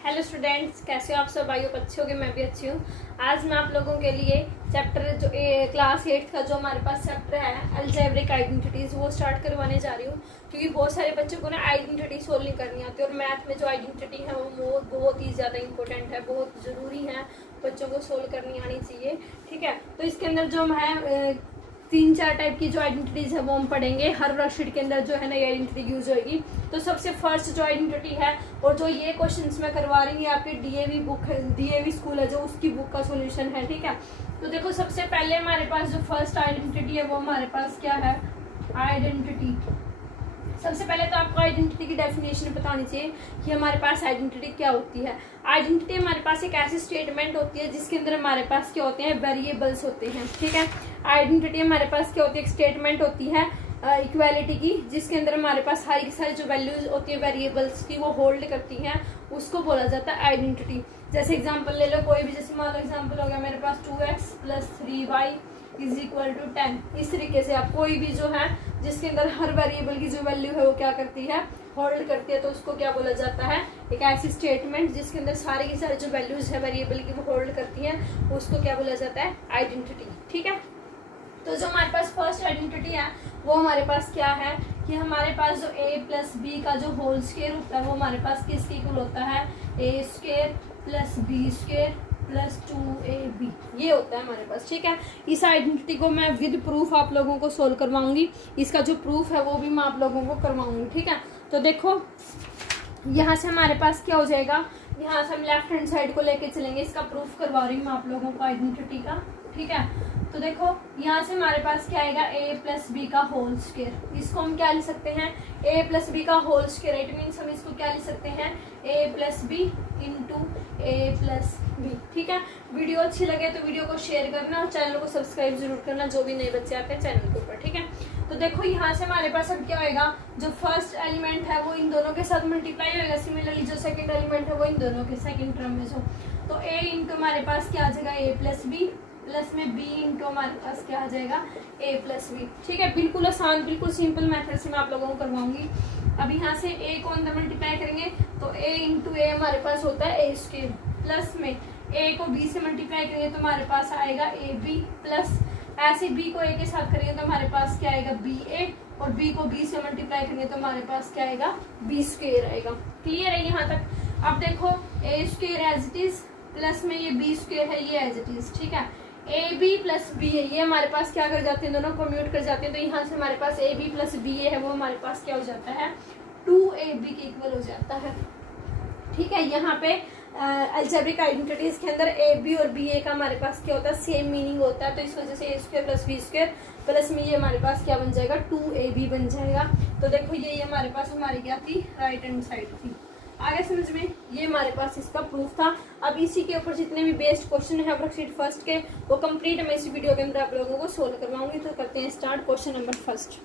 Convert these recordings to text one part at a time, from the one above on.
Hello students, कैसे हो आप सब? आई होप अच्छे होंगे, मैं भी अच्छी हूँ। आज मैं आप लोगों के लिए चैप्टर जो क्लास 8 का जो हमारे पास चैप्टर है अलजेब्रिक आइडेंटिटीज वो स्टार्ट करवाने जा रही हूँ, क्योंकि बहुत सारे बच्चों को ना आइडेंटिटी सोल्व नहीं करनी आती और मैथ में जो आइडेंटिटी है वो बहुत ही ज़्यादा इंपॉर्टेंट है, बहुत ज़रूरी है, बच्चों को सोल्व करनी आनी चाहिए। ठीक है, तो इसके अंदर जो है 3-4 टाइप की जो आइडेंटिटीज है वो हम पढ़ेंगे। हर वर्कशीट के अंदर जो है ना ये आइडेंटिटी यूज होगी। तो सबसे फर्स्ट जो आइडेंटिटी है और जो ये क्वेश्चंस मैं करवा रही हूँ आपके डीएवी बुक है, डीएवी स्कूल है जो, उसकी बुक का सॉल्यूशन है। ठीक है, तो देखो सबसे पहले हमारे पास जो फर्स्ट आइडेंटिटी है वो हमारे पास क्या है, आइडेंटिटी। सबसे पहले तो आपको आइडेंटिटी की डेफिनेशन बतानी चाहिए कि हमारे पास आइडेंटिटी क्या होती है। आइडेंटिटी हमारे पास एक ऐसी स्टेटमेंट होती है जिसके अंदर हमारे पास क्या होते हैं, वेरिएबल्स होते हैं। ठीक है, आइडेंटिटी हमारे पास क्या होती है, एक स्टेटमेंट होती है इक्वालिटी की, जिसके अंदर हमारे पास सारी जो वैल्यूज होती है वेरिएबल्स की वो होल्ड करती हैं, उसको बोला जाता है आइडेंटिटी। जैसे एग्जांपल ले लो कोई भी, जैसे मान लो एग्जांपल हो गया मेरे पास 2x + 3y = 10। इस तरीके से आप कोई भी जो है जिसके अंदर हर वेरिएबल की जो वैल्यू है वो क्या करती है, होल्ड करती है, तो उसको क्या बोला जाता है, एक ऐसी स्टेटमेंट जिसके अंदर सारी की सारी जो वैल्यूज है वेरिएबल की वो होल्ड करती है, उसको क्या बोला जाता है, आइडेंटिटी। ठीक है, तो जो हमारे पास फर्स्ट आइडेंटिटी है वो हमारे पास क्या है कि हमारे पास जो a + b का जो होल स्क्वायर होता है वो हमारे पास किसके इक्वल होता है, a² + b² + 2ab, ये होता है हमारे पास। ठीक है, इस आइडेंटिटी को मैं विद प्रूफ आप लोगों को सोल्व करवाऊंगी, इसका जो प्रूफ है वो भी मैं आप लोगों को करवाऊंगी। ठीक है, तो देखो यहाँ से हमारे पास क्या हो जाएगा, यहाँ से हम लेफ्ट हैंड साइड को लेके चलेंगे, इसका प्रूफ करवा रही हूँ मैं आप लोगों को आइडेंटिटी का। ठीक है, तो देखो यहाँ से हमारे पास क्या आएगा, a + b का होल स्क्वायर। इसको हम क्या लिख सकते हैं, a + b का होल स्क्वायर। इट मीन्स हम इसको क्या लिख सकते हैं, a + b × a + b। ठीक है, वीडियो अच्छी लगे तो वीडियो को शेयर करना और चैनल को सब्सक्राइब जरूर करना, जो भी नए बच्चे आते हैं चैनल के ऊपर। ठीक है, तो देखो यहाँ से हमारे पास अब क्या होएगा, जो फर्स्ट एलिमेंट है वो इन दोनों के साथ मल्टीप्लाई होएगा, सिमिलरली जो सेकंड एलिमेंट है वो इन दोनों के सेकंड टर्म में जो, तो a × हमारे पास क्या आ जाएगा, a + b प्लस में b × हमारे पास क्या आ जाएगा, a + b। ठीक है, बिल्कुल आसान, बिल्कुल सिंपल मेथड से मैं आप लोगों को करवाऊंगी। अब यहाँ से a को अंदर मल्टीप्लाई करेंगे तो a × a हमारे पास होता है a², प्लस में a को b से मल्टीप्लाई करेंगे तो हमारे पास आएगा ab, प्लस ऐसे b को a के साथ करेंगे तो हमारे पास क्या आएगा, ba, और b को b से मल्टीप्लाई करेंगे तो हमारे पास क्या आएगा, b² आएगा। क्लियर है यहाँ तक? अब देखो a² as it is, plus में ये b² है, ये एज इट इज। ठीक है, ab + ba ये हमारे पास क्या कर जाते हैं, दोनों को म्यूट कर जाते हैं, तो यहाँ से हमारे पास ab + ba है वो हमारे पास क्या हो जाता है, 2ab के इक्वल हो जाता है। ठीक है, यहाँ पे अलजेब्रिक आइडेंटिटीज के अंदर ab और ba का हमारे पास क्या होता है, सेम मीनिंग होता है, तो इस वजह से a² + b² प्लस में ये हमारे पास क्या बन जाएगा, 2ab बन जाएगा। तो देखो ये हमारे पास हमारी क्या थी, राइट हैंड साइड थी। आगे समझ में, ये हमारे पास इसका प्रूफ था। अब इसी के ऊपर जितने भी बेस्ड क्वेश्चन है वर्कशीट फर्स्ट के वो कंप्लीट मैं इसी वीडियो के अंदर आप लोगों को सोल्व करवाऊंगी। तो करते हैं स्टार्ट। Question number first.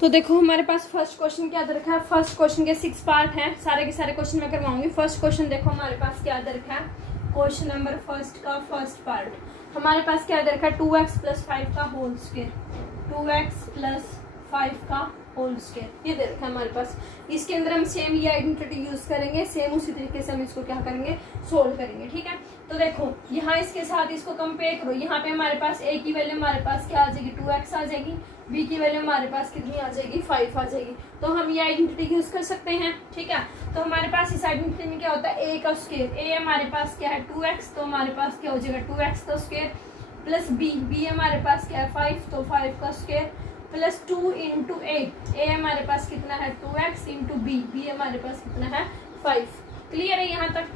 तो देखो हमारे पास फर्स्ट क्वेश्चन क्या दे रखा है, फर्स्ट क्वेश्चन के 6 पार्ट हैं, सारे के सारे क्वेश्चन मैं करवाऊंगी। फर्स्ट क्वेश्चन देखो हमारे पास क्या दे रखा है, क्वेश्चन नंबर फर्स्ट का फर्स्ट पार्ट हमारे पास क्या दे रखा है, 2x + 5 का होल स्क्वायर, 2x + 5 का होल स्क्वायर ये दे रखा है हमारे पास। इसके अंदर हम सेम ये आइडेंटिटी यूज करेंगे, सेम उसी तरीके से हम इसको क्या करेंगे, सोल्व करेंगे। ठीक है, तो देखो यहाँ इसके साथ इसको कंपेयर करो, यहाँ पे हमारे पास a की वैल्यू हमारे पास क्या आ जाएगी, 2x आ जाएगी, b की वैल्यू हमारे पास कितनी आ जाएगी, 5 आ जाएगी, तो हम ये आइडेंटिटी यूज कर सकते हैं। ठीक है, तो हमारे पास इस आइडेंटिटी में क्या होता है, a का स्क्वायर, a हमारे पास क्या है 2x, तो हमारे पास क्या हो जाएगा 2x का स्क्वायर, प्लस b हमारे पास क्या है 5, तो 5 का स्क्वायर, प्लस 2 × a हमारे पास कितना है 2x × b हमारे पास कितना है 5। क्लियर है यहाँ तक?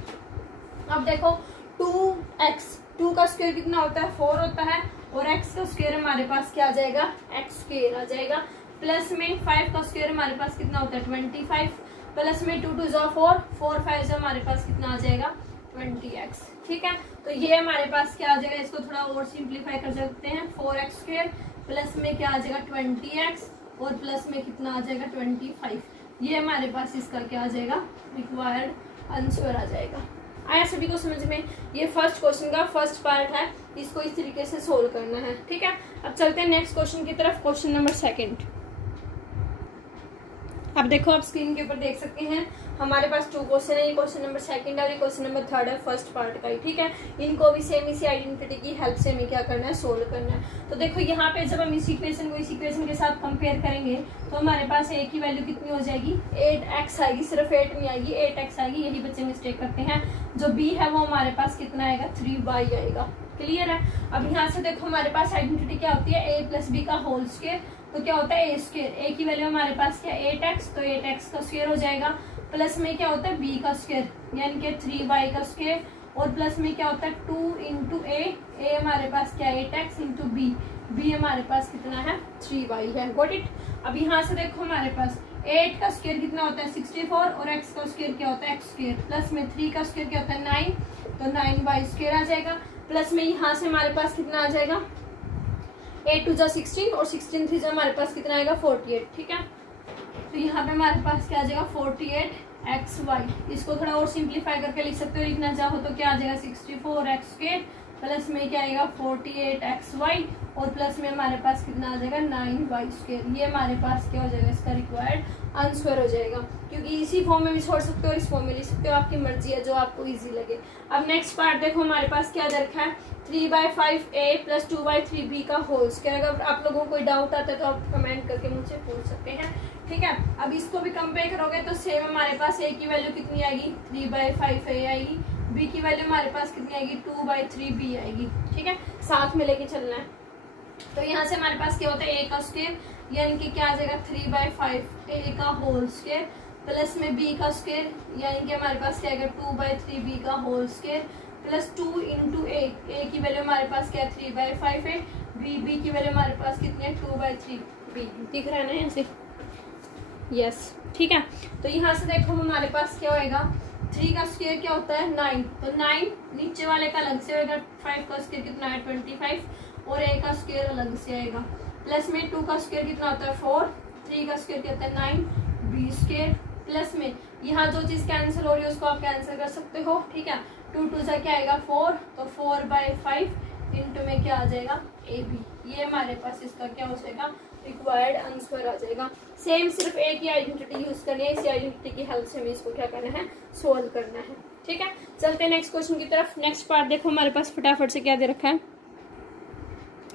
अब देखो 2 का स्क्वायर कितना होता है, 4 होता है, और x का स्क्वायर हमारे पास क्या आ जाएगा, x² आ जाएगा, प्लस में 5 का स्क्वायर हमारे पास कितना होता है 25, प्लस में 2 × 2 = 4, 4 5 हमारे पास कितना आ जाएगा 20x। ठीक है, तो ये हमारे पास क्या आ जाएगा, इसको थोड़ा और सिंप्लीफाई कर सकते हैं, 4x² प्लस में क्या आ जाएगा 20x, और प्लस में कितना आ जाएगा 25। ये हमारे पास इसका क्या आ जाएगा, रिक्वायर्ड आंसर आ जाएगा। आया सभी को समझ में? ये फर्स्ट क्वेश्चन का फर्स्ट पार्ट है, इसको इस तरीके से सोल्व करना है। ठीक है, अब चलते हैं नेक्स्ट क्वेश्चन की तरफ। Question number second. अब देखो आप स्क्रीन के ऊपर देख सकते हैं हमारे पास 2 क्वेश्चन है। ये क्वेश्चन नंबर 2 है और ये क्वेश्चन नंबर 3 है फर्स्ट पार्ट का ही, ठीक है। इनको भी सेम इसी आइडेंटिटी की हेल्प से हमें क्या करना है, सोल्व करना है। तो देखो यहाँ पे जब हम इस इक्वेशन को इस इक्वेशन के साथ कंपेयर करेंगे तो हमारे पास ए की वैल्यू कितनी हो जाएगी, 8x आएगी, सिर्फ 8 नहीं आएगी, 8x आएगी। यही बच्चे मिस्टेक करते हैं। जो बी है वो हमारे पास कितना आएगा, 3y आएगा। क्लियर है। अब यहाँ से देखो हमारे पास आइडेंटिटी क्या होती है, a प्लस बी का होल स्क्वायर। तो क्या होता है ए स्क्वायर, ए की वैल्यू हमारे पास क्या 8x, तो 8x का स्क्वायर हो जाएगा। प्लस में क्या होता है बी का स्क्वायर यानी कि 3y का स्क्वायर, और प्लस में क्या होता है 2 इंटू ए हमारे पास क्या 8x इंटू बी हमारे पास कितना है 3y है। Got it. अब यहाँ से देखो हमारे पास 8 का स्क्वायर कितना होता है 64 और x का स्क्वायर क्या होता है x स्क्वायर, प्लस में 3 का स्क्वायर क्या होता है 9, तो 9y स्क्वायर आ जाएगा। प्लस में यहाँ से हमारे पास कितना आ जाएगा 8 2 16 और 16 3 हमारे पास कितना आएगा 48, ठीक है। तो यहाँ पे हमारे पास क्या आ जाएगा 48xy। इसको थोड़ा और सिंप्लीफाई करके लिख सकते हो, लिखना चाहो तो क्या आ जाएगा 64x स्क्वायर प्लस में क्या आएगा 48xy और प्लस में हमारे पास कितना आ जाएगा 9y स्क्वायर। ये हमारे पास क्या हो जाएगा, इसका रिक्वायर्ड आंसर हो जाएगा। क्योंकि इसी फॉर्म में भी छोड़ सकते हो और इस फॉर्म में लिख सकते हो, आपकी मर्जी है जो आपको इजी लगे। अब नेक्स्ट पार्ट देखो हमारे पास क्या दे रखा है, 3/5a प्लस 2/3b का होल स्क्वायर। अगर आप लोगों को कोई डाउट आता है तो आप कमेंट करके मुझसे पूछ सकते हैं, ठीक है। अब इसको भी कंपेयर करोगे तो सेम हमारे पास a की वैल्यू कितनी आएगी 3/5a आएगी, b की वैल्यू हमारे पास कितनी आएगी 2/3b आएगी, ठीक है। साथ में लेके चलना है। तो यहाँ से हमारे पास क्या होता है a का स्क्वायर यानी कि क्या आ जाएगा 3/5a का होल स्क्वायर प्लस में b का स्क्वायर यानी कि हमारे पास क्या आएगा 2/3b का whole square plus 2 into a की वैल्यू हमारे पास क्या है 3/5 है, b की वैल्यू हमारे पास कितनी है 2/3b। दिख रहा है ना यहाँ से, यस, ठीक है। तो यहाँ से देखो हमारे पास क्या होएगा 3 का स्क्वायर क्या होता है 9, तो 9 नीचे वाले का अलग से होएगा, 5 का स्क्वायर कितना है 25 और a का स्क्वायर अलग से आएगा। प्लस में 2 का स्क्वायर कितना होता है 4, 3 का स्क्वायर कितना है 9, b स्क्वायर प्लस में यहाँ जो चीज कैंसिल हो रही है उसको आप कैंसिल कर सकते हो, ठीक है। 2 2 से क्या आएगा 4, तो 4/5 इंटू में क्या आ जाएगा ab। ये हमारे पास इसका क्या हो जाएगा रिक्वायर्ड आंसर आ जाएगा। सेम सिर्फ a की आइडेंटिटी यूज करनी है, इसी आइडेंटिटी की हेल्प से हमें इसको क्या करना है सोल्व करना है, ठीक है। चलते हैं नेक्स्ट क्वेश्चन की तरफ। नेक्स्ट पार्ट देखो हमारे पास फटाफट से क्या दे रखा है,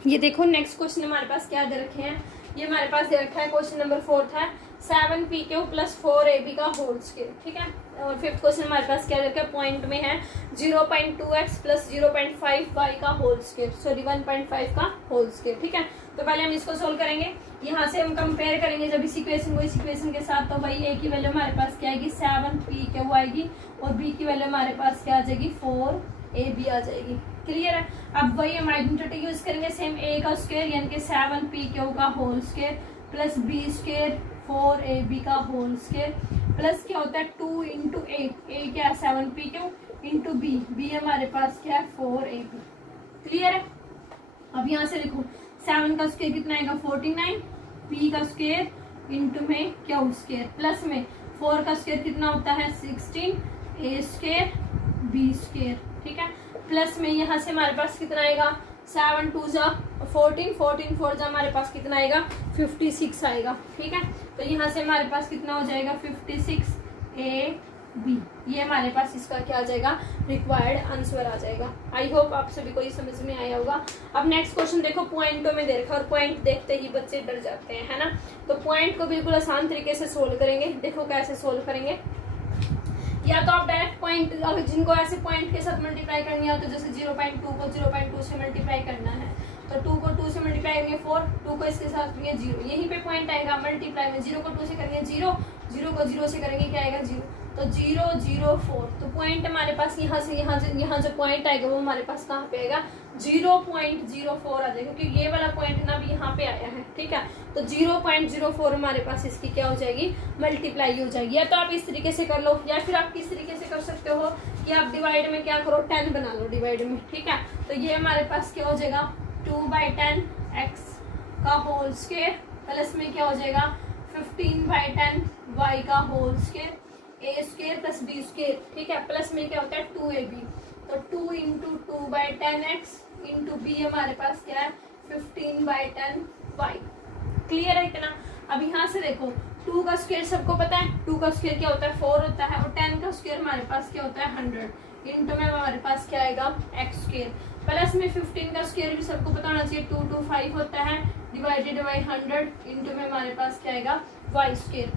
ये देखो नेक्स्ट क्वेश्चन हमारे पास क्या दे रखे हैं। ये हमारे पास दे रखा है क्वेश्चन नंबर 4 था 7pq प्लस 4ab का होल स्क्वायर, ठीक है। और 5th क्वेश्चन हमारे पास क्या दे रखा है, पॉइंट में है 0.2x प्लस 0.5y का होल स्क्वायर, सॉरी 1.5 का होल स्क्वायर, ठीक है। तो पहले हम इसको सोल्व करेंगे। यहाँ से हम कंपेयर करेंगे जब इस इक्वेशन को इस इक्वेशन के साथ, तो भाई a की वैल्यू हमारे पास क्या आएगी 7pq आएगी और b की वैल्यू हमारे पास क्या आ जाएगी 4ab आ जाएगी। क्लियर है। अब वही हम आइडेंटिटी यूज करेंगे सेम a का स्क्वायर यानी कि 7pq का whole square plus b square 4ab का होल स्क्वायर प्लस क्या होता है 2 इंटू a क्या है 7pq इंटू b हमारे पास क्या है 4ab। क्लियर है। अब यहाँ से लिखो 7 का स्क्वायर कितना आएगा 49, p का स्क्वायर इंटू में क्या स्क्वायर प्लस में 4 का स्क्वायर कितना होता है 16, a स्क्वायर b स्क्वायर, ठीक है। प्लस में यहाँ से हमारे पास कितना आएगा 7 2 जा 14, 14 4 जा हमारे पास कितना आएगा 56 आएगा, ठीक है। तो यहाँ से हमारे पास कितना हो जाएगा 56ab। ये हमारे पास इसका क्या आ जाएगा रिक्वायर्ड आंसर आ जाएगा। आई होप आप सभी को ये समझ में आया होगा। अब नेक्स्ट क्वेश्चन देखो पॉइंटों में दे रखा और पॉइंट देखते ही बच्चे डर जाते हैं, है ना। तो पॉइंट को बिल्कुल आसान तरीके से सोल्व करेंगे। देखो कैसे सोल्व करेंगे, या तो आप डायरेक्ट पॉइंट, अगर जिनको ऐसे पॉइंट के साथ मल्टीप्लाई करनी है तो जैसे 0.2 को 0.2 से मल्टीप्लाई करना है तो 2 को 2 से मल्टीप्लाई करेंगे 4, 2 को इसके साथ करेंगे 0, यहीं पे पॉइंट आएगा मल्टीप्लाई में। 0 को 2 से करेंगे 0, 0 को 0 से करेंगे क्या आएगा 0, तो 0 0 4। तो पॉइंट हमारे पास यहाँ से यहाँ जो पॉइंट आएगा वो हमारे पास कहाँ पे आएगा 0.04 आ जाएगा, क्योंकि ये वाला पॉइंट ना भी यहाँ पे आया है, ठीक है। तो 0.04 हमारे पास इसकी क्या हो जाएगी मल्टीप्लाई हो जाएगी। या तो आप इस तरीके से कर लो या फिर आप किस तरीके से कर सकते हो कि आप डिवाइड में क्या करो 10 बना लो डिवाइड में, ठीक है। तो ये हमारे पास क्या हो जाएगा 2/10x का होल स्क्वायर प्लस में क्या हो जाएगा 15/10y का whole square a square plus b square, ठीक है। प्लस में क्या होता है 2ab, तो 2 इंटू 2/10x इंटू b हमारे पास क्या है 15/10y। क्लियर है इतना। अब यहाँ से देखो 2 का स्क्वायर सबको पता है, 2 का स्क्वायर क्या होता है 4 होता है, और 10 का स्क्वायर हमारे पास क्या होता है 100, इंटू में हमारे पास क्या आएगा एक्स स्क्वायर, प्लस में 15 का स्क्वायर भी सबको पता होना चाहिए 2 2 5 होता है, डिवाइडेड बाई 100, इंटू में हमारे पास क्या आएगा वाई स्क्वायर,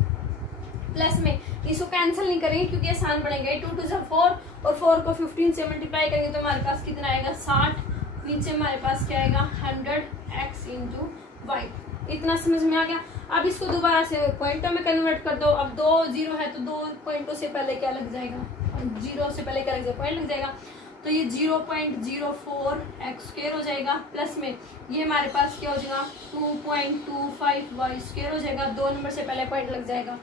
प्लस में इसको कैंसिल नहीं करेंगे क्योंकि आसान पड़ेगा, 2 2 से 4 और 4 को 15 से मल्टीप्लाई करेंगे तो हमारे पास कितना आएगा 60, नीचे हमारे पास क्या आएगा 100 x इंटू वाई। इतना समझ में आ गया। अब इसको दोबारा से पॉइंटों में कन्वर्ट कर दो। अब 2 0 है तो 2 पॉइंटों से पहले क्या लग जाएगा, 0 से पहले क्या लग जाएगा पॉइंट लग जाएगा, तो ये 0.04 एक्स स्क्वायर हो जाएगा, प्लस में ये हमारे पास क्या हो जाएगा 2.25 वाई स्क्वायर हो जाएगा, 2 नंबर से पहले पॉइंट लग जाएगा,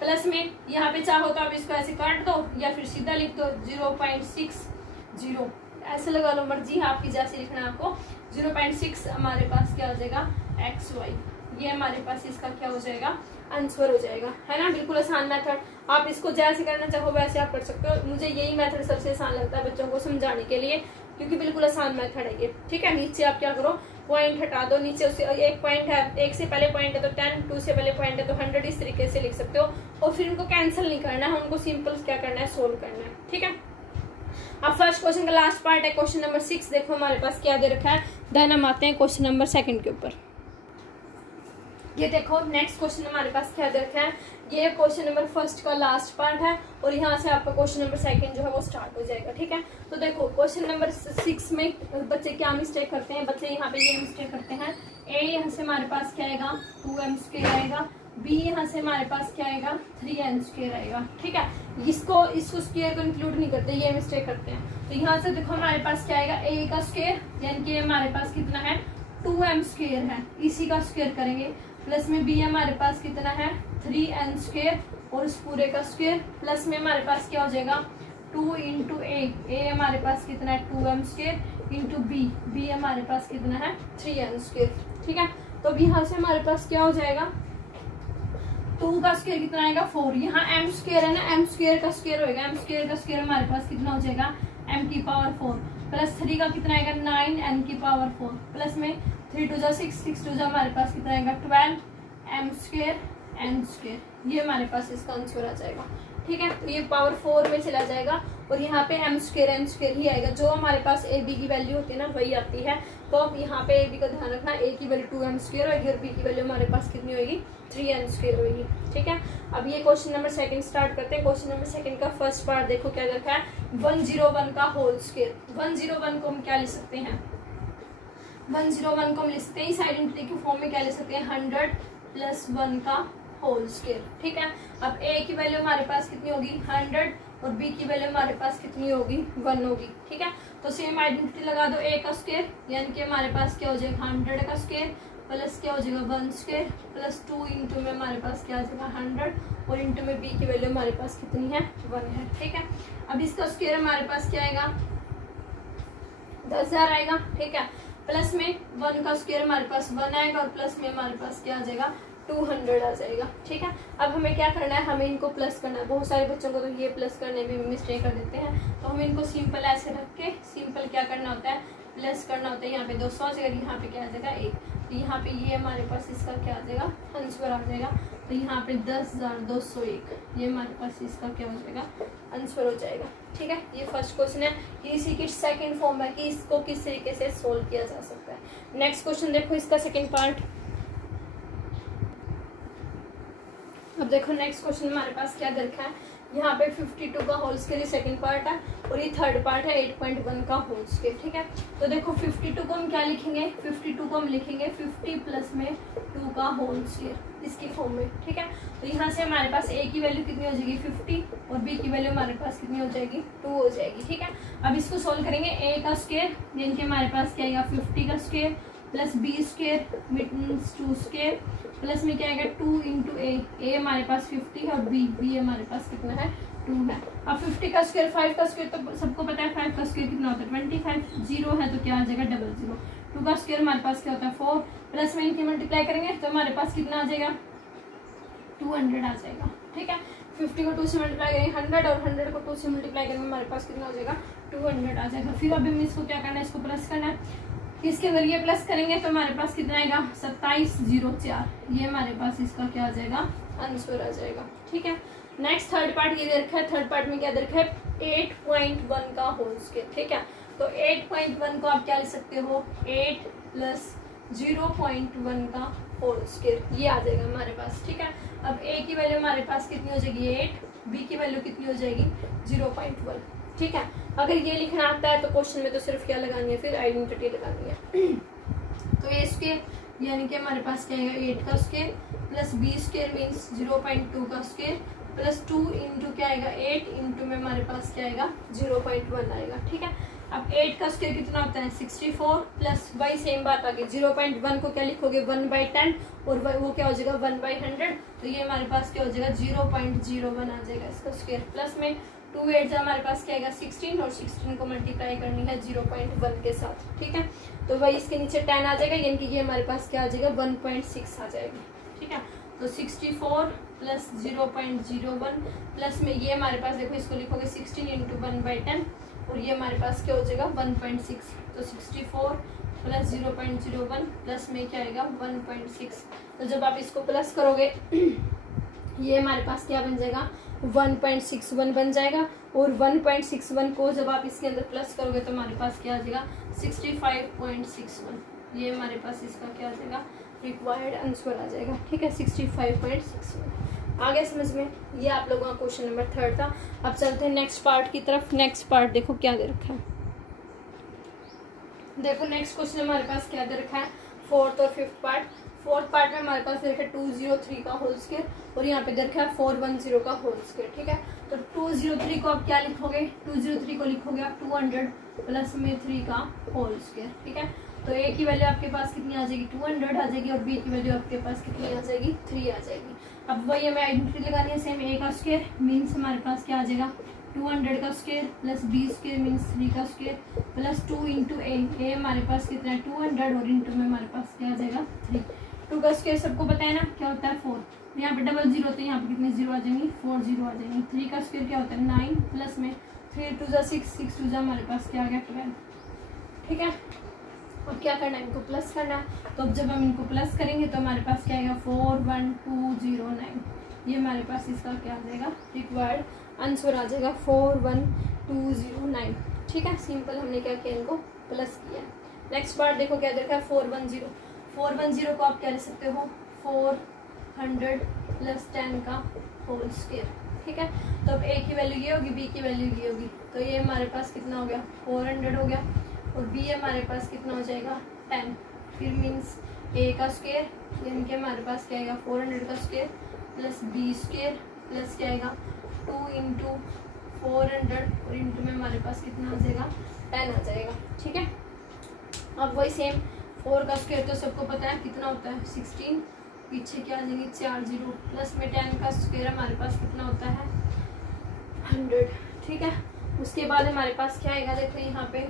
प्लस में यहाँ पे चाहो तो आप इसको ऐसे काट दो या फिर सीधा लिख दो 0.60, ऐसे लगा लो, मर्जी आपकी जैसे लिखना है आपको। 0.6 हमारे पास क्या हो जाएगा एक्स वाई, ये हमारे पास इसका क्या हो जाएगा आंसर हो जाएगा, है ना। बिल्कुल आसान मेथड, आप इसको जैसे करना चाहो वैसे आप कर सकते हो। मुझे यही मेथड सबसे आसान लगता है बच्चों को समझाने के लिए, क्योंकि बिल्कुल आसान मेथड है ये, ठीक है। नीचे आप क्या करो पॉइंट हटा दो, नीचे उसे एक पॉइंट है, 1 से पहले पॉइंट है तो 10, 2 से पहले पॉइंट है तो 100, इस तरीके से लिख सकते हो। और फिर उनको कैंसिल नहीं करना है, उनको सिंपल क्या करना है सोल्व करना है, ठीक है। अब फर्स्ट क्वेश्चन का लास्ट पार्ट है क्वेश्चन नंबर 6। देखो हमारे पास क्या दे रखा है, देन हम आते हैं क्वेश्चन नंबर 2 के ऊपर। ये देखो नेक्स्ट क्वेश्चन हमारे पास क्या दे रखा है, ये क्वेश्चन नंबर 1 का लास्ट पार्ट है और यहाँ से आपका क्वेश्चन नंबर 2 जो है वो स्टार्ट हो जाएगा, ठीक है। तो देखो क्वेश्चन नंबर 6 में बच्चे क्या मिस्टेक करते हैं, बच्चे यहाँ पे ये मिस्टेक करते हैं, ए यहाँ से हमारे पास क्या आएगा 2m स्क्वायर आएगा, बी यहाँ से हमारे पास क्या आएगा 3n स्क्वायर आएगा, ठीक है। इसको स्क्वायर को इंक्लूड नहीं करते, ये मिस्टेक करते हैं। तो यहाँ से देखो हमारे पास क्या आएगा a का स्क्वायर, यानी कि हमारे पास कितना है 2m स्क्वायर है, इसी का स्क्वायर करेंगे, प्लस में b हमारे पास कितना है 3n स्क्वायर और इस पूरे का स्क्वायर, प्लस में हमारे पास क्या हो जाएगा 2 इंटू a हमारे पास कितना है 2m स्क्वायर इंटू b हमारे पास कितना है 3n स्क्वायर, ठीक है। तो अब यहाँ से हमारे पास क्या हो जाएगा 2 का स्क्वायर कितना आएगा 4, यहाँ m स्क्वायर है ना, m स्क्वायर का स्क्वायर होएगा, m स्क्वायर का स्क्वायर हमारे पास कितना हो जाएगा m की पावर 4, प्लस 3 का कितना आएगा 9n की पावर 4, प्लस में 3 2 6 6 2 हमारे पास कितना आएगा 12 m स्क्वायर n स्क्वायर, ये हमारे पास इसका आंसर आ जाएगा, ठीक है। तो ये पावर 4 में चला जाएगा और यहाँ पे m स्क्वायर n स्क्वायर ही आएगा, जो हमारे पास a b की वैल्यू होती है ना वही आती है। तो अब यहाँ पे a b का ध्यान रखना, a की वैल्यू 2m स्क्वायर होगी और b की वैल्यू हमारे पास कितनी होगी 3n स्क्वायर होगी, ठीक है। अब ये क्वेश्चन नंबर 2 स्टार्ट करते हैं। क्वेश्चन नंबर 2 का फर्स्ट पार्ट देखो क्या लिखा है 101 का होल स्क्वायर। 101 को हम क्या लिख सकते हैं, 101 को हम लिख सकते हैं इस आइडेंटिटी के फॉर्म में क्या लिख सकते हैं 100 प्लस 1 का होल स्क्वायर, ठीक है। अब a की वैल्यू हमारे पास कितनी होगी 100 और b की वैल्यू हमारे पास कितनी होगी 1 होगी, ठीक है। तो सेम आइडेंटिटी लगा दो, a का स्क्वायर यानी कि हमारे पास क्या हो जाएगा 100 का स्क्वायर प्लस क्या हो जाएगा 1 स्क्वायर प्लस 2 इंटू में हमारे पास क्या आ जाएगा 100 और इंटू में b की वैल्यू हमारे पास कितनी है 1 है, ठीक है। अब इसका स्क्वायर हमारे पास क्या आएगा 10,000 आएगा, ठीक है। प्लस में 1 का स्क्वायर हमारे पास 1 आएगा और प्लस में हमारे पास क्या आ जाएगा 200 आ जाएगा, ठीक है। अब हमें क्या करना है, हमें इनको प्लस करना है। बहुत सारे बच्चों को तो ये प्लस करने में मिस्टेक कर देते हैं, तो हम इनको सिंपल ऐसे रख के सिंपल क्या करना होता है प्लस करना होता है। यहाँ पे 200 आ जाएगा, यहाँ पे क्या आ जाएगा 1, तो यहाँ पे ये हमारे पास इसका क्या आ जाएगा आंसर आ जाएगा। तो यहाँ पे 10,201 ये हमारे पास इसका क्या हो जाएगा आंसर हो जाएगा, ठीक है। ये फर्स्ट क्वेश्चन है, ये इसी की सेकंड फॉर्म है कि इसको किस तरीके से सोल्व किया जा सकता है। नेक्स्ट क्वेश्चन देखो इसका सेकंड पार्ट। अब देखो नेक्स्ट क्वेश्चन हमारे पास क्या दे रखा है, यहाँ पे 52 का होल स्क्वायर सेकंड पार्ट है और ये थर्ड पार्ट है 8.1 का होल स्क्वायर, ठीक है। तो देखो 52 को हम क्या लिखेंगे, 52 को हम लिखेंगे 50 प्लस में 2 का होल स्क्वायर इसकी फॉर्म में, ठीक है। तो यहाँ से हमारे पास a की वैल्यू कितनी हो जाएगी 50 और b की वैल्यू हमारे पास कितनी हो जाएगी 2 हो जाएगी, ठीक है। अब इसको सोल्व करेंगे, a का स्क्वायर यानी कि हमारे पास क्या आएगा 50 का square plus b square means 2 square plus में क्या आएगा 2 इंटू a हमारे पास 50 है और b हमारे पास कितना है 2 है। अब 50 का स्क्वायर 5 का स्क्वायर तो सबको पता है 5 का स्क्वायर कितना होता है 25, 0 है तो क्या आ जाएगा 00, 2 का स्क्वायर हमारे पास क्या होता है 4 प्लस में इनकी मल्टीप्लाई करेंगे तो हमारे पास कितना आ जाएगा 200 आ जाएगा, ठीक है। 50 को 2 से मल्टीप्लाई करेंगे 100 और 100 को 2 से मल्टीप्लाई करेंगे हमारे पास कितना हो जाएगा 200 आ जाएगा। फिर अभी हमें इसको क्या करना है, इसको प्लस करना है। इसके अंदर ये प्लस करेंगे तो हमारे पास कितना आएगा 2704, ये हमारे पास इसका क्या आ जाएगा आंसर आ जाएगा। ठीक है, नेक्स्ट थर्ड पार्ट ये दे रखा है। थर्ड पार्ट में क्या दे रखा है, 8.1 का होल स्क्वायर। ठीक है, तो 8.1 को आप क्या लिख सकते हो, 8 प्लस 0.1 का होल स्क्वायर, ये आ जाएगा हमारे पास। ठीक है, अब ए की वैल्यू हमारे पास कितनी हो जाएगी 8, बी की वैल्यू कितनी हो जाएगी 0.1। ठीक है, अगर ये लिखना आता है तो क्वेश्चन में तो सिर्फ क्या लगानी है, फिर आइडेंटिटी लगानी है। तो ए स्क्वायर यानी कि हमारे पास क्या आएगा 8 का square plus B square means 0.2 का स्क्वायर प्लस 2 इंटू क्या आएगा 8 इंटू में हमारे पास क्या आएगा 0.1 आएगा। ठीक है, अब 8 का स्क्वायर कितना होता है 64 प्लस वही सेम बात आ गई 0.1 को क्या लिखोगे 1/10 और वो क्या हो जाएगा 1/100, तो ये हमारे पास क्या हो जाएगा 0.01 आ जाएगा इसका स्क्वायर। प्लस में 2 8 हमारे पास क्या आएगा 16 और 16 को मल्टीप्लाई करनी है 0.1 के साथ। ठीक है, तो वही इसके नीचे 10 आ जाएगा यानी कि ये हमारे पास क्या आ जाएगा 1.6 आ जाएगी। ठीक है, तो 64 प्लस 0.01 प्लस में ये हमारे पास देखो इसको लिखोगे 16 इंटू 1/10 और ये हमारे पास क्या हो जाएगा 1.6, तो 64 प्लस 0.01 प्लस में क्या आएगा 1.6। तो जब आप इसको प्लस करोगे ये हमारे पास क्या बन जाएगा 1.61 बन जाएगा और 1.61 को जब आप इसके अंदर प्लस करोगे तो हमारे पास क्या आ जाएगा 65.61, ये हमारे पास इसका क्या आ जाएगा रिक्वायर्ड आंसर आ जाएगा। ठीक है, 65.61 आ गया समझ में। ये आप लोगों का क्वेश्चन नंबर 3 था। अब चलते हैं नेक्स्ट पार्ट की तरफ। नेक्स्ट पार्ट देखो क्या दे रखा है, देखो नेक्स्ट क्वेश्चन हमारे पास क्या दे रखा है 4th और 5th पार्ट। 4th पार्ट में हमारे पास दे रखा है 203 का होल स्क्वायर और यहाँ पे दे रखा है 410 का होल स्क्वायर। ठीक है, तो 203 को आप क्या लिखोगे 203 को लिखोगे आप 200 प्लस में 3 का होल स्क्वायर। ठीक है, तो ए की वैल्यू आपके पास कितनी आ जाएगी 200 आ जाएगी और बी की वैल्यू आपके पास कितनी आ जाएगी 3 आ जाएगी। अब वही हमें आइडेंटिटी लगानी है सेम, ए का स्क्वायर मीन्स हमारे पास क्या आ जाएगा 200 का square plus B square means 3 का स्क्वायर प्लस 2 इंटू ए हमारे पास कितना है 200 और इंटू में हमारे पास क्या आ जाएगा 3। 2 का स्क्वायर सबको पता है ना क्या होता है 4, यहाँ पे डबल 0 होते हैं, यहाँ पे कितने 0 आ जाएंगी 4 0 आ जाएंगी। 3 का स्क्वायर क्या होता है 9 प्लस में 3 2 6 6 2 हमारे पास क्या आ गया 12। ठीक है, अब क्या करना है इनको प्लस करना है, तो अब जब हम इनको प्लस करेंगे तो हमारे पास क्या आएगा 41209, ये हमारे पास इसका क्या आ जाएगा रिक्वायर्ड आंसर आ जाएगा 41209। ठीक है, सिंपल हमने क्या किया इनको प्लस किया। नेक्स्ट पार्ट देखो क्या देखा है 410। 410 को आप क्या ले सकते हो 400 प्लस 10 का होल स्क्वायर। ठीक है, तो अब ए की वैल्यू ये होगी बी की वैल्यू ये होगी, तो ये हमारे पास कितना हो गया 400 हो गया और बी हमारे पास कितना हो जाएगा 10, फिर मीन्स ए का स्क्वायर यानी कि हमारे पास क्या आएगा 400 का square plus B square plus क्या आएगा 2 इंटू 400 और इंटू में हमारे पास कितना आ जाएगा 10 आ जाएगा। ठीक है, अब वही सेम 4 का स्क्वायर तो सबको पता है कितना होता है 16, पीछे क्या आ जाएंगे 4 0 प्लस में 10 का स्क्वायर हमारे पास कितना होता है 100। ठीक है, उसके बाद हमारे पास क्या आएगा देखो यहाँ पे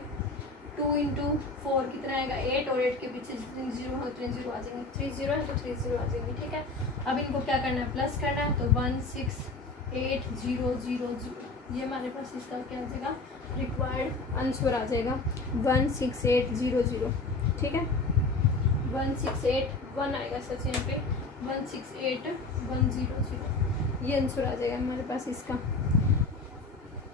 2 इंटू 4 कितना आएगा 8 और 8 के पीछे जितने 0 है उतने 0 आ जाएंगे, 3 0 है तो 3 0 आ जाएंगे। ठीक है, अब इनको क्या करना है प्लस करना है, तो 16800 ये हमारे पास इसका क्या आ जाएगा रिक्वायर्ड आंसर आ जाएगा 16800। ठीक है, 1681 आएगा सच यहाँ पे 168100 ये आंसर आ जाएगा हमारे पास इसका।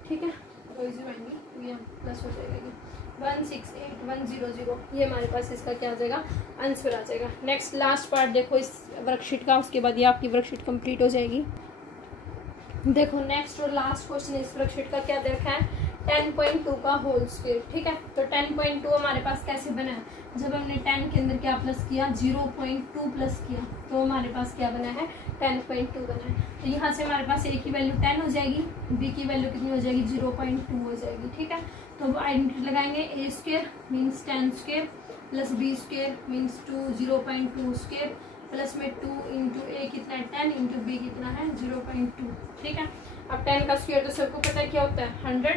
ठीक है, 2 0 आएंगे तो ये प्लस हो जाएगा ये 168,100 ये हमारे पास इसका क्या आ जाएगा आंसर आ जाएगा। नेक्स्ट लास्ट पार्ट देखो इस वर्कशीट का, उसके बाद ये आपकी वर्कशीट कंप्लीट हो जाएगी। देखो नेक्स्ट और लास्ट क्वेश्चन इस वर्कशीट का क्या देखा है 10.2 का होल स्क्वायर। ठीक है, तो 10.2 हमारे पास कैसे बना है, जब हमने 10 के अंदर क्या प्लस किया 0.2 प्लस किया तो हमारे पास क्या बना है 10.2 बना है। तो यहाँ से हमारे पास ए की वैल्यू 10 हो जाएगी, बी की वैल्यू कितनी हो जाएगी 0.2 हो जाएगी। ठीक है, तो आइडेंटिटी लगाएंगे A square means 10 square plus B square means 0.2 square plus में 2 इंटू ए कितना है 10 इंटू बी कितना है 0.2। ठीक है, अब 10 का स्क्वायर तो सबको पता है क्या होता है 100।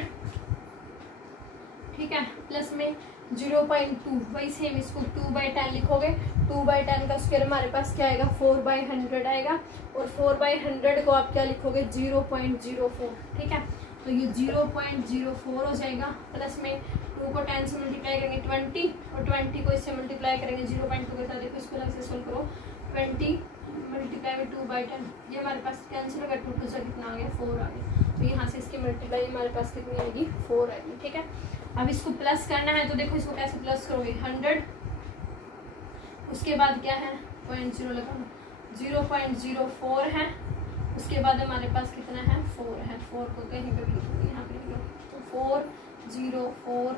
ठीक है, प्लस में 0.2 वही सेम इसको 2/10 लिखोगे, 2/10 का स्क्वायर हमारे पास क्या आएगा 4/100 आएगा और 4/100 को आप क्या लिखोगे 0.04। ठीक है, तो ये 0.04 हो जाएगा प्लस में 2 को 10 से मल्टीप्लाई करेंगे 20 और 20 को इससे मल्टीप्लाई करेंगे 0.2 के साथ। देखो इसको अलग से सोल्व करो 20 मल्टीप्लाई में 2/10, ये हमारे पास कैंसिल होगा, 2 से कितना आ गया 4 आ गया। तो यहाँ से इसकी मल्टीप्लाई हमारे पास कितनी आएगी 4 आएगी। ठीक है, अब इसको प्लस करना है तो देखो इसको कैसे प्लस करोगे 100, उसके बाद क्या है 0.0 लगाना, 0.04 है, उसके बाद हमारे पास कितना है 4 है, 4 को कहीं पे भी लिख लो, यहाँ पे लिख लो, तो 404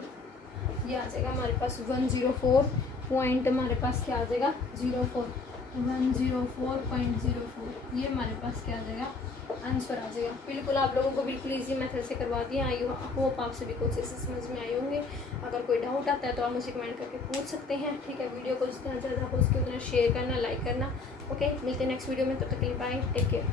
ये आ जाएगा हमारे पास 104 पॉइंट, हमारे पास क्या आ जाएगा 04, 104.04 ये हमारे पास क्या आ जाएगा आंसर आ जाएगा। बिल्कुल आप लोगों को बिल्कुल इजी मेथड से करवा दिया। आई होप आप सभी को अच्छे से समझ में आए होंगे। अगर कोई डाउट आता है तो आप मुझे कमेंट करके पूछ सकते हैं। ठीक है, वीडियो को जितना ज़्यादा हो सके उतना शेयर करना, लाइक करना। ओके, मिलते हैं नेक्स्ट वीडियो में, तब तक के लिए बाय, टेक केयर।